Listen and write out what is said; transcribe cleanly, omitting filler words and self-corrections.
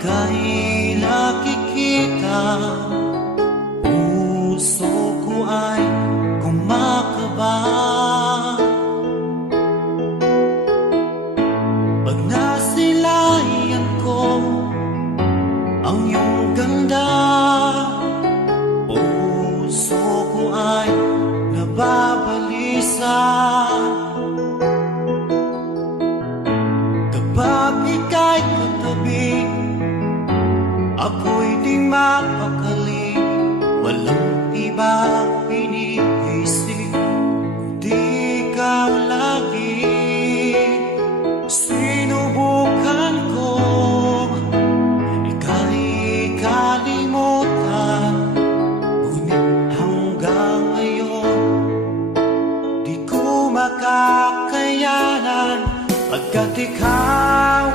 ika'y nakikita, puso ko ay kumakaba. Pag nasilayan ko ang iyong ganda, puso ko ay nababalisa. Kapag ika'y katabi, ako'y di mapakali. Walang ibang iniisip, kundi ikaw lagi. Sinubukan ko ika'y kalimutan, ngunit hanggang ngayon di ko makakayanan, pagkat ikaw